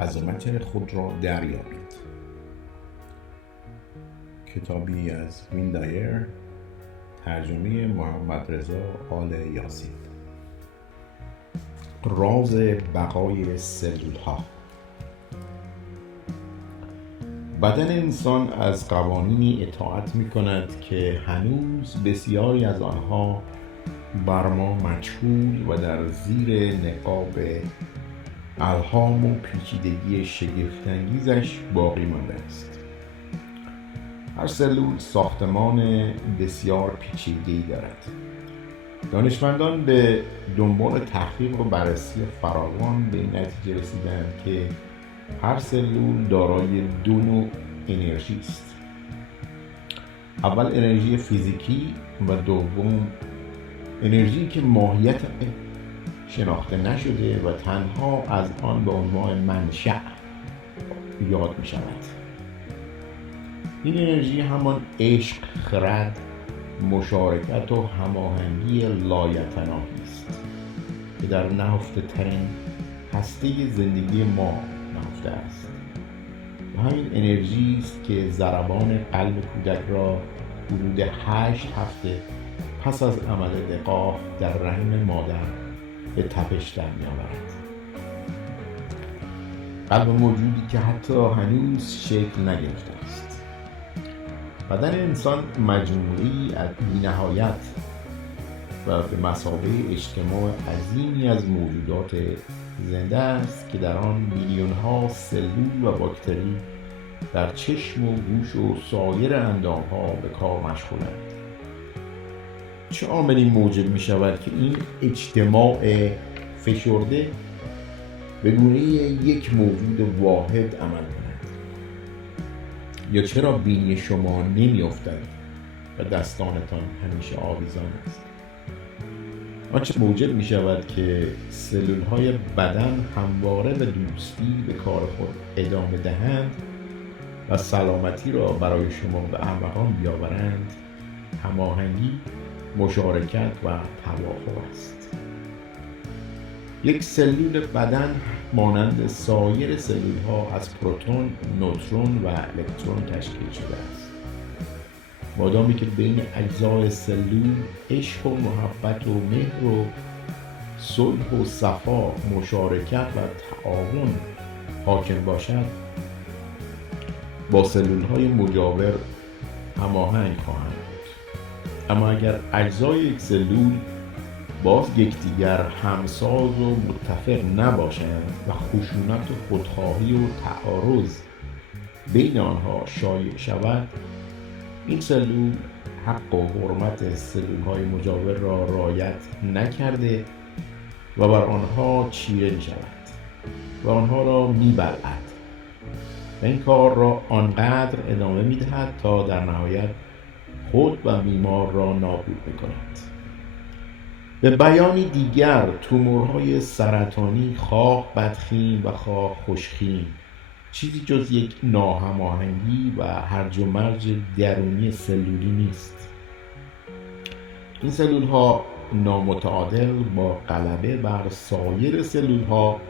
عظمت خود را دریابید. کتابی از وین دایر، ترجمه محمد رضا آل یاسین. راز بقای سلول ها. بدن انسان از قوانینی اطاعت می کند که هنوز بسیاری از آنها بر ما مجهول و در زیر نقاب الهام و پیچیدگی شگفت‌انگیزش باقی مانده است. هر سلول ساختمان بسیار پیچیده‌ای دارد. دانشمندان به دنبال تحقیق و بررسی فراوان به این نتیجه رسیدند که هر سلول دارای دو نوع انرژی است. اول انرژی فیزیکی و دوم انرژی که ماهیت شناخته نشده و تنها از آن به عنوان منشأ یاد می شود. این انرژی همان عشق، خرد، مشارکت و هماهنگی لایتناهی است که در نهفته ترین هسته زندگی ما نهفته است و همین انرژی است که ضربان قلب کودک را حدود 8 هفته پس از عمل لقاح در رحم مادر به تپش در می‌آورد. قلب موجودی که حتی هنوز شکل نگرفته است. بدن انسان مجموعه‌ای از بی‌نهایت و به مثابه اجتماع عظیمی از موجودات زنده است که در آن میلیون‌ها سلول و باکتری در چشم و گوش و سایر اندام‌ها به کار مشغولند. چه عاملی موجب می شود که این اجتماع فشرده به گونه یک موجود واحد عمل کند؟ یا چرا بینی شما نمی افتد و دستانتان همیشه آویزان است؟ آنچه موجب می شود که سلول های بدن همواره به دوستی به کار خود ادامه دهند و سلامتی را برای شما به ارمغان بیاورند، هماهنگی، مشارکت و توافق است. یک سلول بدن مانند سایر سلول ها از پروتون، نوترون و الکترون تشکیل شده است. مادامی که بین اجزای سلول عشق و محبت و مهر و صلح و صفا، مشارکت و تعاون حاکم باشد، با سلول های مجاور هماهنگ خواهند بود. اما اگر اجزای یک سلول باز یکدیگر همساز و متفق نباشند و خشونت و خودخواهی و تعارض بین آنها شایع شود، این سلول حق و حرمت سلول های مجاور را رعایت نکرده و بر آنها چیره می شود و آنها را می بلعد و این کار را آنقدر ادامه می دهد تا در نهایت خود و بیمار را نابود می‌کند. به بیانی دیگر، تومورهای سرطانی خواه بدخیم و خواه خوشخیم چیزی جز یک ناهماهنگی و هرج و مرج درونی سلولی نیست. این سلول‌ها نامتعادل با غلبه بر سایر سلول‌ها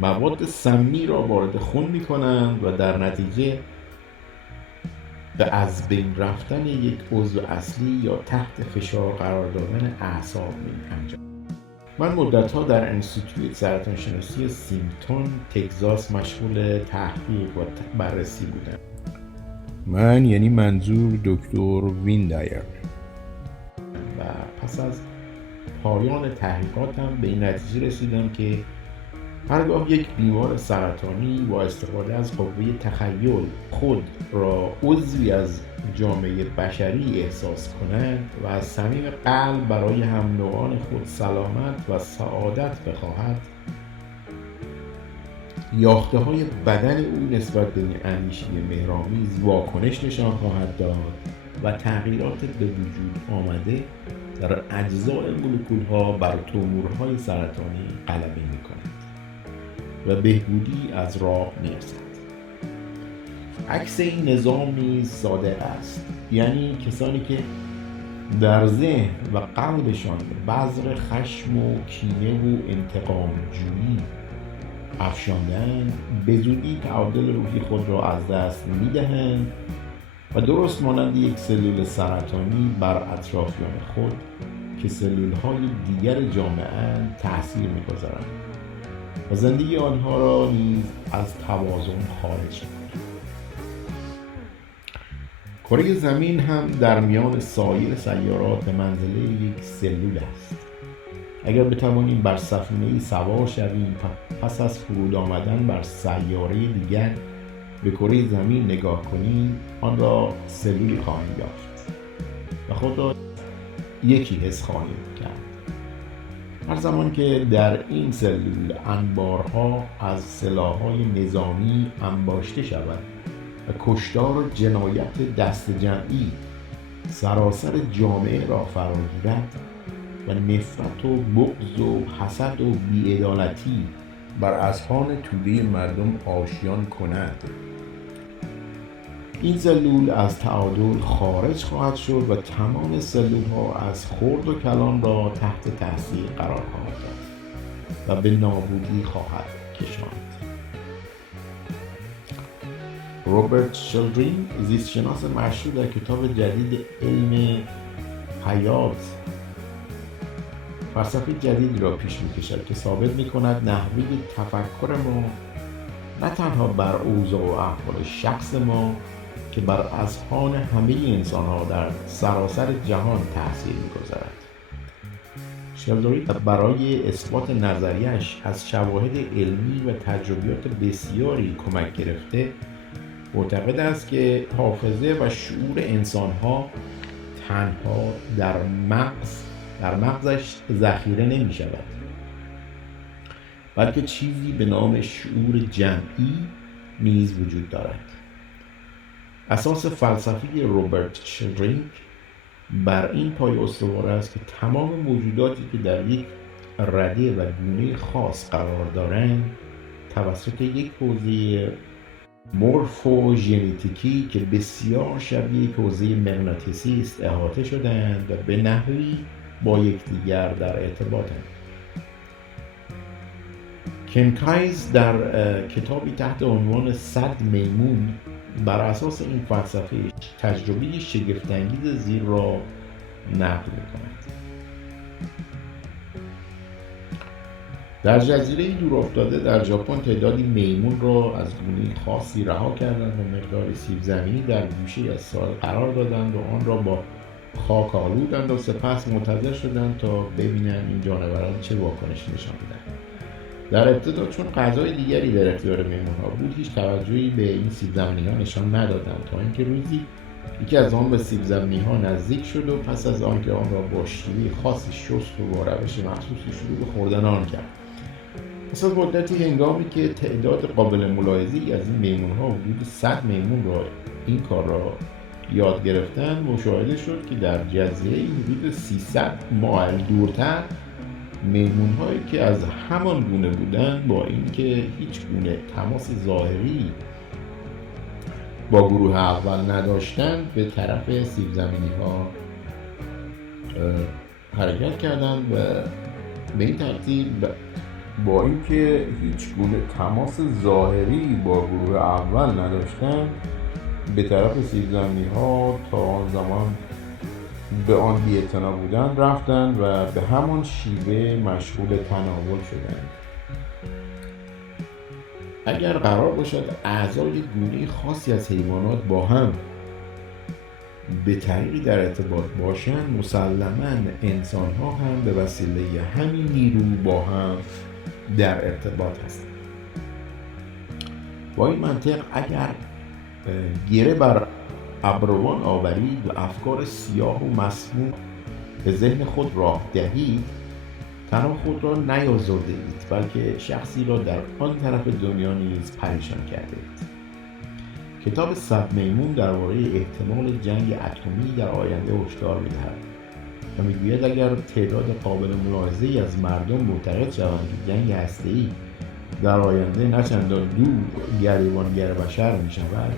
مواد سمی را وارد خون می‌کنند و در نتیجه به از بین رفتن یک عضو اصلی یا تحت فشار قرار دادن اعصاب می‌انجامد. من مدت‌ها در انستیتوی سرطان شناسی سیمپتون، تگزاس مشغول تحقیق و بررسی بودم. من یعنی منظور دکتر وین دایر. و پس از پایان تحقیقاتم به این نتیجه رسیدم که هرگاه یک بیمار سرطانی با استفاده از قوه تخیل خود را عضوی از جامعه بشری احساس کند و از صمیم قلب برای هم نوعان خود سلامت و سعادت بخواهد، یاخته های بدن او نسبت به این اندیشه مهرآمیز واکنش نشان خواهد داد و تغییرات به وجود آمده در اجزای مولکول ها بر تومورهای سرطانی غلبه می کند و بهبودی از راه میرسد. عکس این نظامی ساده است، یعنی کسانی که در ذهن و قلبشان بذر خشم و کینه و انتقام جویی افشاندن به زودی تعادل روحی خود را از دست می‌دهند و درست مانند یک سلول سرطانی بر اطرافیان خود که سلول‌های دیگر جامعه تأثیر می‌گذارند و زندگی آنها را نیز از توازن خارج می‌کند. کره زمین هم در میان سایر سیارات منزله یک سلول است. اگر بتوانیم بر سفینه‌ای سوار شویم پس از فرود آمدن بر سیاره دیگر به کره زمین نگاه کنیم، آن را سلولی خواهیم یافت و خود را یکی حس خواهیم کرد. هر زمان که در این سلول انبارها از سلاح‌های نظامی انباشته شود و کشتار و جنایت دست جمعی سراسر جامعه را فرا گیرد و نفرت و بغض و حسد و بی‌عدالتی بر اذهان توده مردم آشیان کند، این سلول از تعادل خارج خواهد شد و تمام سلول‌ها از خرد و کلان را تحت تاثیر قرار خواهد داد و به نابودی خواهد کشاند. روبرت شلدرین، زیستشناس مشهور، در کتاب جدید علم حیات فلسفه جدید را پیش می‌کشد که ثابت می‌کند نحوه تفکر ما نه تنها بر اوضاع و احوال شخص ما که بر اذهان همه انسان‌ها در سراسر جهان تأثیر می‌گذارد. شلدرین برای اثبات نظریه‌اش از شواهد علمی و تجربیات بسیاری کمک گرفته معتقد است که حافظه و شعور انسان‌ها تنها در مغزش ذخیره نمی شود، بلکه چیزی به نام شعور جمعی نیز وجود دارد. اساس فلسفی روبرت شلدرین بر این پای استوار است که تمام موجوداتی که در یک رده و گونه خاص قرار دارند توسط یک حوزه مورفوژنتیکی که بسیار شبیه حوزه مغناطیسی است احاطه شده‌اند و به نحوی با یکدیگر در ارتباطند. کن کایز در کتابی تحت عنوان 100 میمون بر اساس این فلسفه تجربه شگفت‌انگیز زیر را نقل می‌کند. در جزیره دورافتاده در ژاپن تعدادی میمون را از گونه خاصی رها کردند و مقدار سیب زمینی در گوشه از ساحل قرار دادند و آن را با خاک آلودند و سپس منتظر شدند تا ببینند این جانوران چه واکنشی نشان می‌دهند. در ابتدا چون غذای دیگری در اختیار میمون‌ها بود هیچ توجهی به این سیب زمینی‌ها نشان ندادند تا اینکه روزی یکی از آن به سیب زمینی‌ها نزدیک شد و پس از آنکه آن را با شیوه خاصی شست و با روش مخصوصی شروع به خوردن آن کرد. پس از مدتی هنگامی که تعداد قابل ملاحظه‌ای از این میمون‌ها حدود 100 میمون را این کار را یاد گرفتند، مشاهده شد که در جزیره حدود 300 مایل دورتر میمون‌هایی که از همان گونه بودند با اینکه هیچ گونه تماس ظاهری با گروه اول نداشتند به طرف سیب زمینی‌ها حرکت کردند و به این ترتیب با اینکه هیچ گونه تماس ظاهری با گروه اول نداشتند به طرف سیب زمینی‌ها تا آن زمان به آن بی‌اعتنا بودند رفتند و به همان شیوه مشغول تناول شدند. اگر قرار باشد اعضای گونه خاصی از حیوانات با هم به طریقی در ارتباط باشند، مسلماً انسان‌ها هم به وسیله همین نیرو با هم در ارتباط هستند. با این منطق اگر گره بر ابروان آورید و افکار سیاه و مسموم به ذهن خود راه دهید، تنها خود را نیازرده اید بلکه شخصی را در آن طرف دنیا نیز پریشان کرده اید. کتاب 100 میمون درباره احتمال جنگ اتمی در آینده هشدار می‌دهد و می‌گوید اگر تعداد قابل ملاحظه‌ای از مردم معتقد شوند که جنگ هسته‌ای در آینده نه چندان دور گریبانگر بشر می‌شود،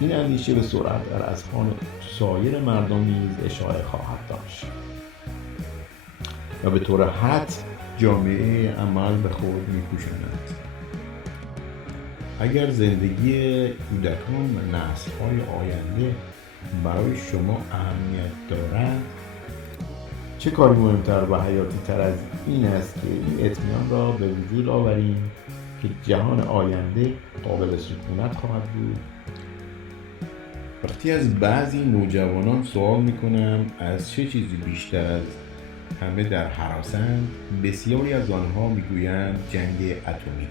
این اندیشه به سرعت در اذهان سایر مردم نیز اشاعه خواهد داشت و به طور حتم جامعه عمل به خود می‌پوشاند. اگر زندگی کودکان و نسل‌های آینده برای شما اهمیت دارد، چه کاری مهمتر و حیاتی تر از این است که این اطمینان را به وجود آوریم که جهان آینده قابل سکونت خواهد بود؟ وقتی از بعضی نوجوانان سوال میکنم از چه چیزی بیشتر از همه در هراسند، بسیاری از آنها میگویند جنگ اتمی.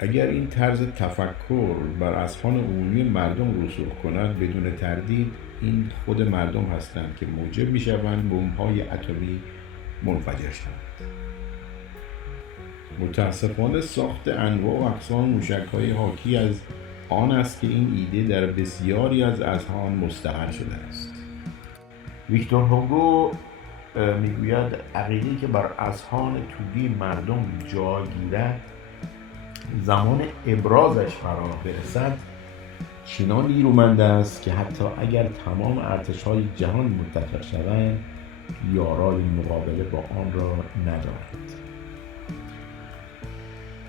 اگر این طرز تفکر بر اذهان عمومی مردم رسوخ کند، بدون تردید این خود مردم هستند که موجب میشوند بمب‌های اتمی منفجر شوند. متاسفانه ساخت انواع و اقسام موشک‌های حاکی از آن است که این ایده در بسیاری از اذهان مستقر شده است. ویکتور هوگو میگوید عقیده‌ای که بر اذهان طولی مردم جا گیرد، زمان ابرازش فرا برسد چنان نیرومند است که حتی اگر تمام ارتش‌های جهان متفق شوند، یارای مقابله با آن را ندارد.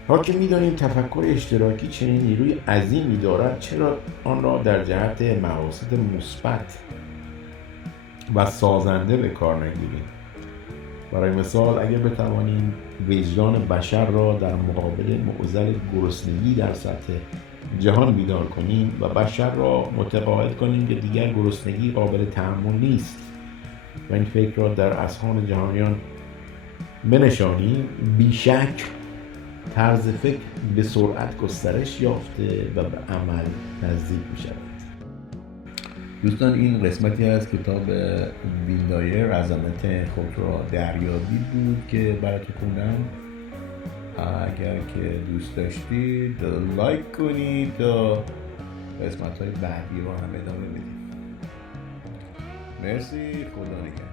حال که می‌دانیم تفکر اشتراکی چنین نیروی عظیمی دارد، چرا آن را در جهت مقاصد مثبت و سازنده به کار نگیریم؟ برای مثال، اگر بتوانیم وجدان بشر را در مقابل معضل گرسنگی در سطح جهان بیدار کنیم و بشر را متقاعد کنیم که دیگر گرسنگی قابل تحمل نیست و این فکر را در اذهان جهانیان بنشانیم، بیشک طرز فکر به سرعت گسترش یافته و به عمل نزدیک می شود. دوستان، این قسمتی از کتاب ویندایر عظمت خود را دریابی بود که براتون خوندم. اگر که دوست داشتید لایک کنید تا قسمت های بعدی رو هم ادامه بدید. مرسی، خدا نگهدار.